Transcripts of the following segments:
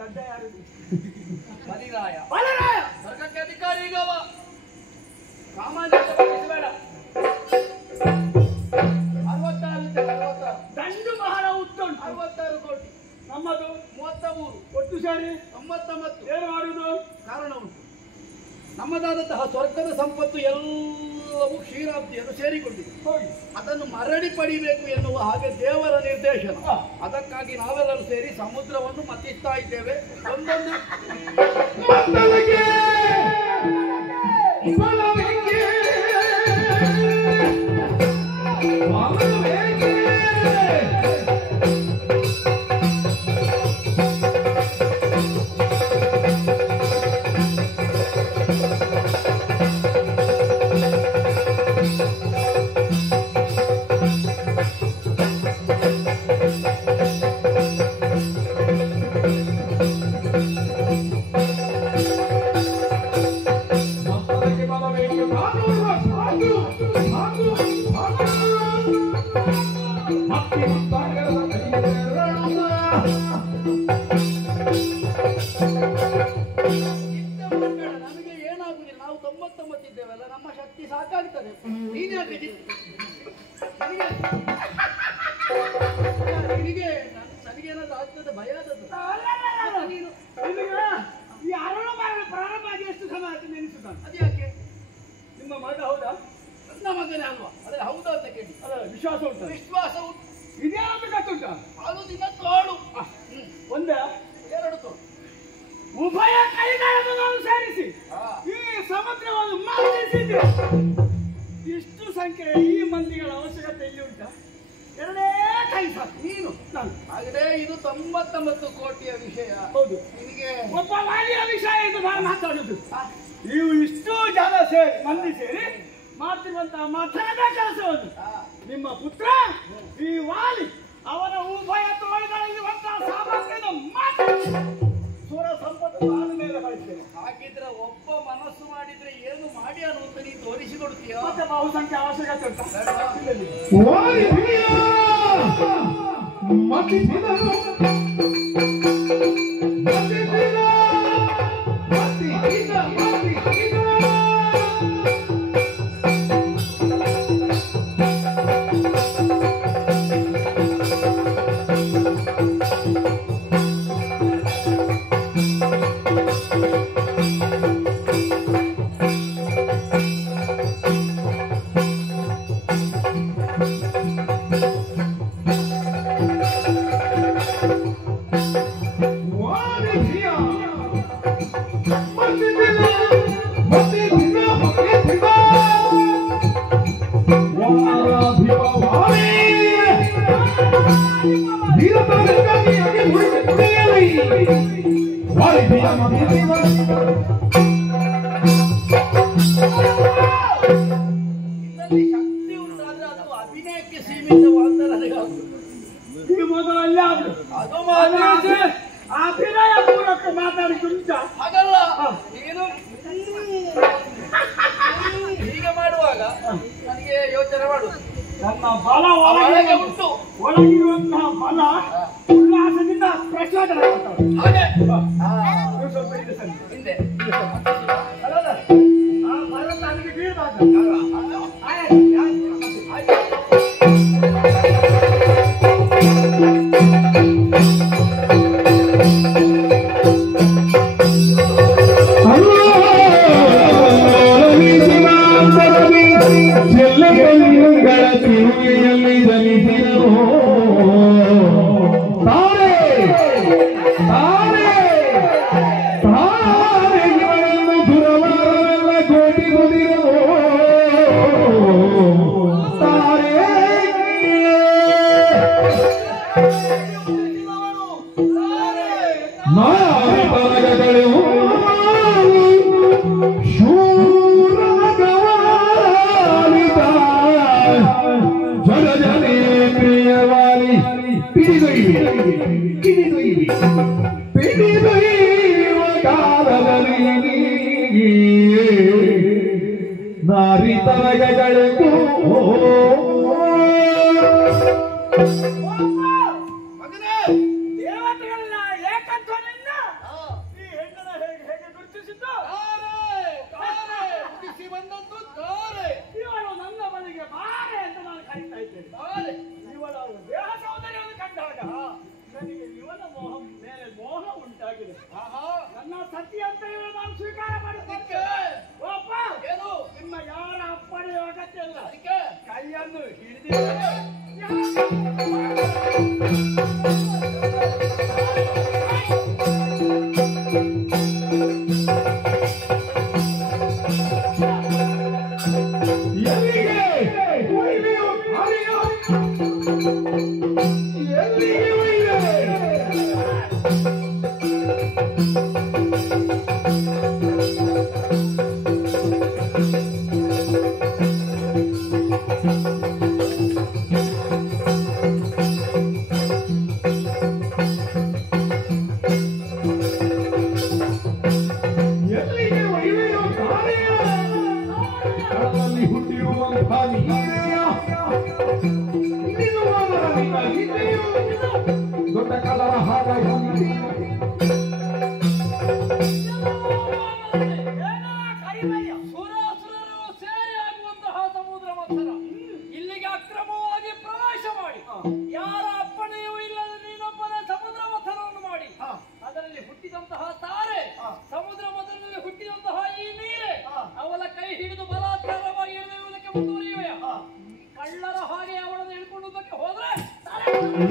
ದಡ್ಡ ಯಾರು? ಬಲಿರಾಯ ಬಲರಾಯ ಸ್ವರ್ಗಕ್ಕೆ ಅಧಿಕಾರಿ ಈಗ ಅವ. ಸಾಮಾನ್ಯ ಬೇಡ. 66 ದಂಡು ಬಹಳ ಉತ್ತುಂಟು. 66 ಕೋಟಿ. ನಮ್ಮದು 33 ಒಟ್ಟು ಸೇರಿ 99. ಏನು ಮಾಡುವುದು? ಕಾರಣ ಉಂಟು. ನಮ್ಮದಾದಂತಹ ಸ್ವರ್ಗದ ಸಂಪತ್ತು ಎಲ್ಲವೂ ಕ್ಷೀರಾಬ್ದಿಯನ್ನು ಸೇರಿಕೊಂಡಿದೆ. ಅದನ್ನು ಮರಳಿ ಪಡಿಬೇಕು ಎನ್ನುವ ಹಾಗೆ ದೇವರ ನಿರ್ದೇಶನ. ಅದಕ್ಕಾಗಿ ನಾವೆಲ್ಲರೂ ಸೇರಿ ಸಮುದ್ರವನ್ನು ಮತ್ತಿಸ್ತಾ ಇದ್ದೇವೆ. ಒಂದೊಂದು ನಮಗೆ ಏನಾಗುದಿಲ್ಲ. ನಾವು 99 ಇದ್ದೇವಲ್ಲ, ನಮ್ಮ ಶಕ್ತಿ ಸಾಕಾಗ್ತದೆ. ನೀನ್ಯಾಕೆ ನನಗೇನಾದ್ರೂ ಆಗ್ತದೆ ಭಯ ಆದದ್ದು. ಈ ಅರಳು ಪ್ರಾರಂಭ ಆಗಿ ಎಷ್ಟು ಸಮಯ ಆಯ್ತು ನೆನೆಸುತ್ತಾನೆ? ಅದ್ಯಾಕೆ? ನಿಮ್ಮ ಮಗ ಹೌದಾ? ನನ್ನ ಮಗನೇ ಅಲ್ವಾ? ಅದೇ ಹೌದಾ ಅಂತ ಕೇಳಿ. ಅಲ್ಲ, ವಿಶ್ವಾಸ ಉಂಟು. ವಿಶ್ವಾಸ ಉಂಟು. ಇದ್ಯಾವುದು ಕತ್ತುಂಟ? ಅದು ದಿನ ತೋಳು. ಒಂದೇ 2 ತೋಳು. ಉಭಯ ಕೈಗಳನ್ನು ನಾವು ಸೇರಿಸಿ ಈ ಸಮುದ್ರವನ್ನು ಮಾರ್ಜಿಸಿದ್ದೆ. ಇಷ್ಟು ಸಂಖ್ಯೆಯ ಈ ಮಂದಿಗಳ ಅವಶ್ಯಕತೆ ಇಲ್ಲಿ ಉಂಟಾ? 2 ಕೈ ಸಾಕು. ನೀನು ಹಾಗಾದ್ರೆ ಇದು 99 ಕೋಟಿಯ ವಿಷಯ. ಹೌದು. ನಿನಗೆ ಒಬ್ಬ ವಾಲಿಯ ವಿಷಯ ಇದು ನಾನು ಮಾತಾಡುದು. ನೀವು ಇಷ್ಟು ಜನ ಸೇರಿ ಮಂದಿ ಸೇರಿ ಮಾಡ್ತಿರುವಂತಹ ಮಠದ ಕೆಲಸವನ್ನು ನಿಮ್ಮ ಪುತ್ರ ಈ ವಾಲಿ ಅವನ ಉಭಯ ತೋಳುಗಳಿರುವಂತಹ ಸಾಮರ್ಥ್ಯದ ಸುರ ಸಂಪತ್ತು ಆದ ಮೇಲೆ ಕಳಿಸ್ತೇನೆ. ಹಾಗಿದ್ರೆ ಒಬ್ಬ ಮನಸ್ಸು ಮಾಡಿದ್ರೆ ಏನು ಮಾಡಿ ಅನ್ನುವಂತ ನೀನು ತೋರಿಸಿಕೊಡ್ತೀಯ. ಮತ್ತೆ ಬಹುಸಂಖ್ಯೆ ಅವಶ್ಯಕತೆ ಉಂಟಾ? ಇದರಲ್ಲಿ ಶಕ್ತಿ ಉಂಟಾದ್ರೆ ಅದು ಅಭಿನಯಕ್ಕೆ ಸೀಮಿತವಾದ ಈ ಮೊದಲಲ್ಲಿ ಆದ್ರು ಅದು ಮಾತಾಡಿ ಅಭಿನಯ ಪೂರ್ವಕ ಮಾತಾಡಿ ಉಂಟ ಹಾಗಲ್ಲ. ಏನು ಹೀಗೆ ಮಾಡುವಾಗ ನನಗೆ ಯೋಚನೆ ಮಾಡುದು. ನನ್ನ ಬಲ ಒಳಗೆ ಉಂಟು. ಒಳಗಿರುವಂತಹ ಬಲ ಉಲ್ಲಾಸದಿಂದ ಪ್ರಚೋದನೆ ಆಗ್ತದೆ. ಹಾಗೆ ಸ್ವಲ್ಪ ಇದೆ ಸರಿ. ಹಿಂದೆ ಅಲ್ಲಲ್ಲ ಆ ಬಲ ನನಗೆ ಬೀಳ್ಬಾರ್ದು. ನಾರಿ ತರಗಗಳಿಗೂ ಮಗನೇ ದೇವತೆಗಳನ್ನ ಏಕತ್ವದಿಂದ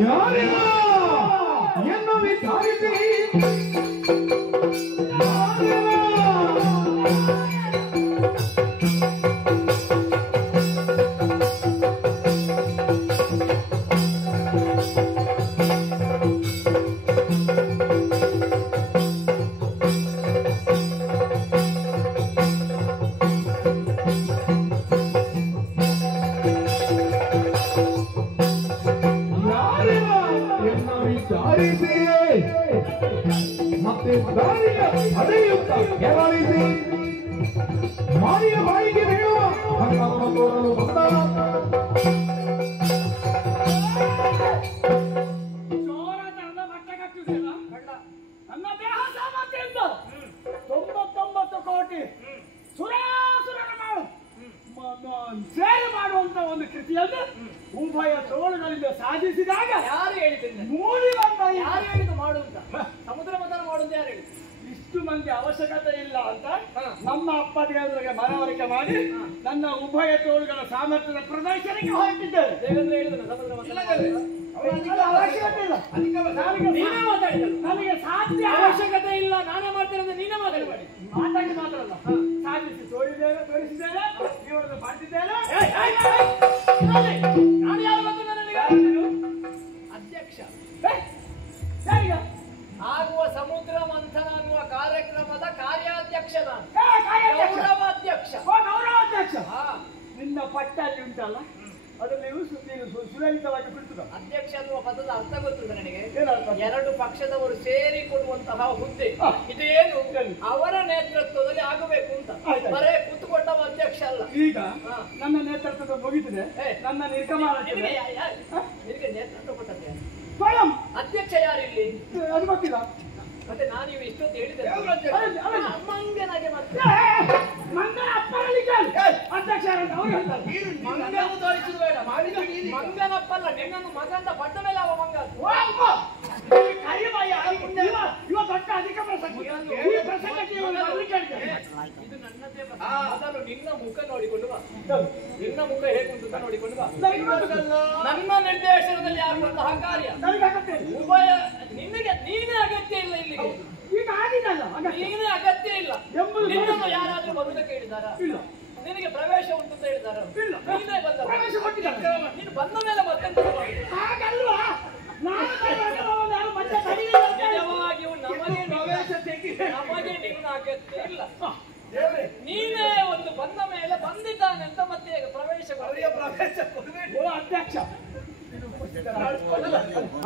ಯಾರಿಲ್ಲ ಎಂದು ವಿಚಾರಿಸಿ ಮತ್ತೆ ದಾರಿಯ ಅಡೆಯುತ್ತ ಕೆರಳಿಸಿ ಮಾರಿಯ ಬಾಯಿಗೆ ಬೀಳುವ ಹಂಗವನ್ನು ತೋರಲು ಬಂದ ಚೋರತನದ ಬಟ್ಟೆ ಕಟ್ಟಿಸಿಲ್ಲ ನನ್ನ ದೇಹ ಸಾಮರ್ಥ್ಯದಿಂದ 99 ಕೋಟಿ ಸುರಾಸುರನ ಮಾಡು ಸೇರಿ ಮಾಡುವಂತ ಒಂದು ಕೃತಿಯನ್ನು ಉಭಯ ತೋಳುಗಳಿಂದ ಸಾಧಿಸಿದಾಗ ಯಾರು ಹೇಳಿದ್ದೇನೆ ಮೂಡಿ ಬಂದ ಯಾರು ಹೇಳಿದ್ದು ಮಾಡುವಂತ ಸಮುದ್ರ ಮಥನ ಮಾಡುವಂತ ಯಾರು ಹೇಳಿದ್ರು ಇಷ್ಟು ಮಂದಿ ಅವಶ್ಯಕತೆ ಇಲ್ಲ ಅಂತ ನಮ್ಮ ಅಪ್ಪ ದೇವರಿಗೆ ಮನವರಿಕೆ ಮಾಡಿ ನನ್ನ ಉಭಯ ತೋಳುಗಳ ಸಾಮರ್ಥ್ಯದ ಪ್ರದರ್ಶನಕ್ಕೆ ಹೊರಟಿದ್ದೇವೆ. ದೇವೇಂದ್ರ ಹೇಳಿದ್ರು ಸಮುದ್ರ ಮಥನ ಅವಶ್ಯಕತೆ ಇಲ್ಲ, ನೀನೇ ಮಾತಾಡಿದ್ರು ನನಗೆ ಸಾಧ್ಯ ಅವಶ್ಯಕತೆ ಇಲ್ಲ ನಾನೇ ಮಾಡ್ತೇನೆ ಅಂತ ನೀನೇ ಮಾತಾಡಬೇಡಿ ಮಾತಾಡಿ ಮಾತ್ರಲ್ಲ ಸಾಧಿಸಿ ತೋರಿಸಿದ್ದೇನೆ ಇವರನ್ನು ಮಾಡಿದ್ದೇನೆ. ನಾನು ಯಾರು ಗೊತ್ತಿಲ್ಲ ನನಗೆ ಅಧ್ಯಕ್ಷ ಸರಿಗ ಆಗುವ ಸಮುದ್ರ ಮಂಥನ ಅನ್ನುವ ಕಾರ್ಯಕ್ರಮದ ಕಾರ್ಯಾಧ್ಯಕ್ಷ ನಾನು ಗೌರವಾಧ್ಯಕ್ಷ ಗೌರವಾಧ್ಯಕ್ಷ ನಿನ್ನ ಪಟ್ಟಲ್ಲಿ ಉಂಟಲ್ಲ ಅದರಲ್ಲಿ ಸುಲಲಿತವಾಗಿ ಬಿಡ್ತದ. ಅಧ್ಯಕ್ಷ ಅನ್ನುವ ಪದದ ಅರ್ಥ ಗೊತ್ತುಂಟ ನನಗೆ ಏನರ್ಥ? ಎರಡು ಪಕ್ಷದವರು ಸೇರಿಕೊಡುವಂತಹ ಹುದ್ದೆ ಇದೇನು ಅವರ ನೇತೃತ್ವದಲ್ಲಿ ಆಗಬೇಕು ಅಂತ ಬರೇ ಕೂತ್ಕೊಂಡವ ಅಧ್ಯಕ್ಷ ಅಲ್ಲ. ಈಗ ನನ್ನ ನೇತೃತ್ವದ ಮುಗಿದಿದೆ, ನನ್ನ ನಿರ್ಗಮನ ನಿನಗೆ ನೇತೃತ್ವ ಕೊಟ್ಟದ್ದೆ ಸ್ವಯಂ ಅಧ್ಯಕ್ಷ ಯಾರಿಲ್ಲಿ ಅದು ಗೊತ್ತಿಲ್ಲ. ಮತ್ತೆ ನಾನು ಇವು ಇಷ್ಟೊತ್ತು ಹೇಳಿದ್ದೆ ಮಂಗನಾಗೆ ಮತ್ತೆ ಮಂಗನ ಅಪ್ಪನಲ್ಲಿ ಕೇಳಿ ಅಧ್ಯಕ್ಷ ಯಾರಂತ ಅವ್ರು ಹೇಳ್ತಾರೆ. ಮಂಗನ ತೋರಿಸುದು ಬೇಡ ಮಂಗನಪ್ಪಲ್ಲ ನಿನ್ನನ್ನು ಮಗಂದ ಪಟ್ಟ ಮೇಲೆ ಅವ ಮಂಗ ಇವ ದೊಡ್ಡ ಅಧಿಕ ಪ್ರಸಂಗ ಈ ಪ್ರಸಂಗಕ್ಕೆ ಇವರು ಬರ್ಲಿಕ್ಕೆ ಹೇಳ್ತಾರೆ. ಇದು ನನ್ನದೇ ಮೊದಲು ನಿನ್ನ ಮುಖ ನೋಡಿಕೊಂಡು ಬಾ ನಿನ್ನ ಮುಖ ಹೇಗುಂಟು ಅಂತ ನೋಡಿಕೊಂಡು ಬಾ ನನ್ನ ನಿರ್ದೇಶನದಲ್ಲಿ ಆಗುವಂತಹ ಕಾರ್ಯ ನನಗೆ ಅಗತ್ಯ ಇಲ್ಲ. ಉಭಯ ನಿನಗೆ ನೀನೇ ಅಗತ್ಯ ಇಲ್ಲ ಇಲ್ಲಿಗೆ ಈಗ ಆಗಿದಲ್ಲ ನೀನೇ ಅಗತ್ಯ ಇಲ್ಲ ಎಂಬುದು ನಿನ್ನನ್ನು ಯಾರಾದ್ರೂ ಬರುವುದಕ್ಕೆ ಹೇಳಿದಾರ ಇಲ್ಲ. ನಿನಗೆ ಪ್ರವೇಶ ಉಂಟು ಅಂತ ಹೇಳಿದಾರ ಇಲ್ಲ. ನೀನೇ ಬಂದ ಪ್ರವೇಶ ಕೊಟ್ಟಿದ್ದಾರೆ. ನೀನು ಬಂದ ಮೇಲೆ ಮತ್ತೆಂತ ಹಾಗಲ್ವಾ